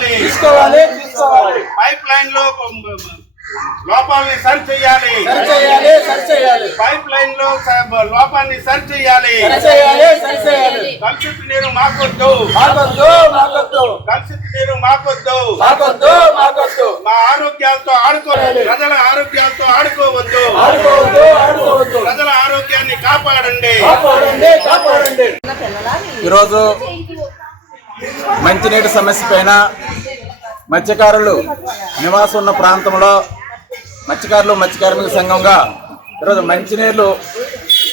తీసుకోవాలి. పైప్ లైన్లో లోపాలని సరి చేయాలి పైప్ లైన్లో లోపాన్ని సరి చేయాలి కలుషిత నీరు మాకొద్దు. మాకొద్దు మాకొద్దు. కలుషిత నీరు మాకొద్దు. మాకొద్దు మాకొద్దు. మా ఆరోగ్యాలతో ఆడుకోవద్దు ప్రజల ఆరోగ్యాలతో ఆడుకోవద్దు. ఆడుకోవద్దు ఆడుకోవద్దు. ప్రజల ఆరోగ్యాన్ని కాపాడండి. కాపాడండి కాపాడండి. ఈరోజు మంచినీటి సమస్య పైన మత్స్యకారులు నివాసం ఉన్న ప్రాంతంలో మత్స్యకారులు మత్స్యకార్మిక సంఘంగా ఈరోజు మంచినీళ్ళు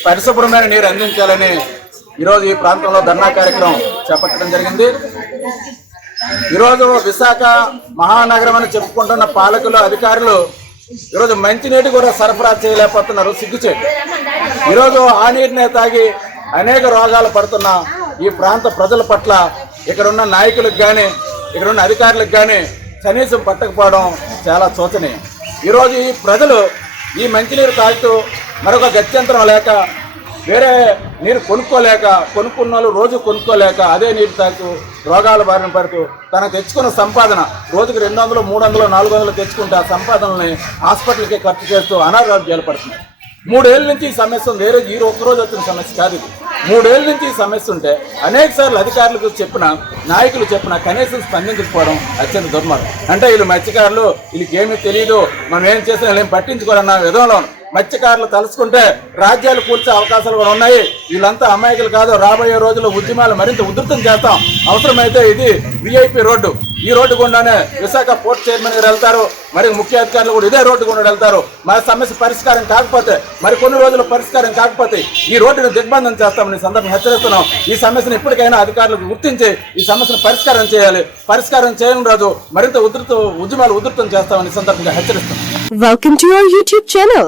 పరిశుభ్రమైన నీరు అందించాలని ఈరోజు ఈ ప్రాంతంలో ధర్నా కార్యక్రమం చేపట్టడం జరిగింది. ఈరోజు విశాఖ మహానగరం అని చెప్పుకుంటున్న పాలకులు అధికారులు ఈరోజు మంచినీటి కూడా సరఫరా చేయలేకపోతున్నారు సిగ్గుచేటు. ఈరోజు ఆ నీటినే తాగి అనేక రోగాలు పడుతున్న ఈ ప్రాంత ప్రజల పట్ల ఇక్కడున్న నాయకులకు కానీ ఇక్కడ ఉన్న అధికారులకు కానీ కనీసం పట్టకపోవడం చాలా శోచనీయం. ఈరోజు ఈ ప్రజలు ఈ మంచినీరు తాగుతూ మరొక గత్యంతరం లేక వేరే నీరు కొనుక్కోలేక కొనుక్కున్న వాళ్ళు రోజు కొనుక్కోలేక అదే నీరు తాగుతూ రోగాల బారిన పడుతూ తన తెచ్చుకున్న సంపాదన రోజుకి రెండు వందలు మూడు వందలు నాలుగు వందలు తెచ్చుకుంటే ఆ సంపాదనని హాస్పిటల్కి ఖర్చు చేస్తూ అనారోగ్యాలు పడుతున్నాయి. మూడేళ్ళ నుంచి ఈ సమస్య వేరే ఈ ఒక్కరోజు వచ్చిన సమస్య కాదు ఇది. మూడేళ్ళ నుంచి ఈ సమస్య ఉంటే అనేక సార్లు అధికారులకు చెప్పిన నాయకులు చెప్పిన కనీసం స్పందించకపోవడం అత్యంత దుర్మార్గం. అంటే వీళ్ళు మత్స్యకారులు వీళ్ళకి ఏమీ తెలియదు మనం ఏం చేసినా ఏం పట్టించుకోరన్న విధంలో మత్స్యకారులు తలుచుకుంటే రాజ్యాలు కూల్చే అవకాశాలు కూడా ఉన్నాయి. వీళ్ళంతా అమాయకులు కాదు. రాబోయే రోజుల్లో ఉద్యమాలు మరింత ఉధృతం చేస్తాం. అవసరమైతే ఇది విఐపి రోడ్డు. ఈ రోడ్డు గుండానే విశాఖ పోర్ట్ చైర్మన్ గారు వెళ్తారు. మరి ముఖ్య అధికారులు కూడా ఇదే రోడ్డు గుండా వెళ్తారు. మన సమస్య పరిష్కారం కాకపోతే మరి కొన్ని రోజులు పరిష్కారం కాకపోతే ఈ రోడ్డును దిగ్బంధం చేస్తామని సందర్భం హెచ్చరిస్తున్నాం. ఈ సమస్యను ఇప్పటికైనా అధికారులకు గుర్తించి ఈ సమస్యను పరిష్కారం చేయాలి. పరిష్కారం చేయని రోజు మరింత ఉధృత ఉద్యమాలు ఉధృతం చేస్తామని సందర్భంగా హెచ్చరిస్తున్నాం. Welcome to our YouTube channel.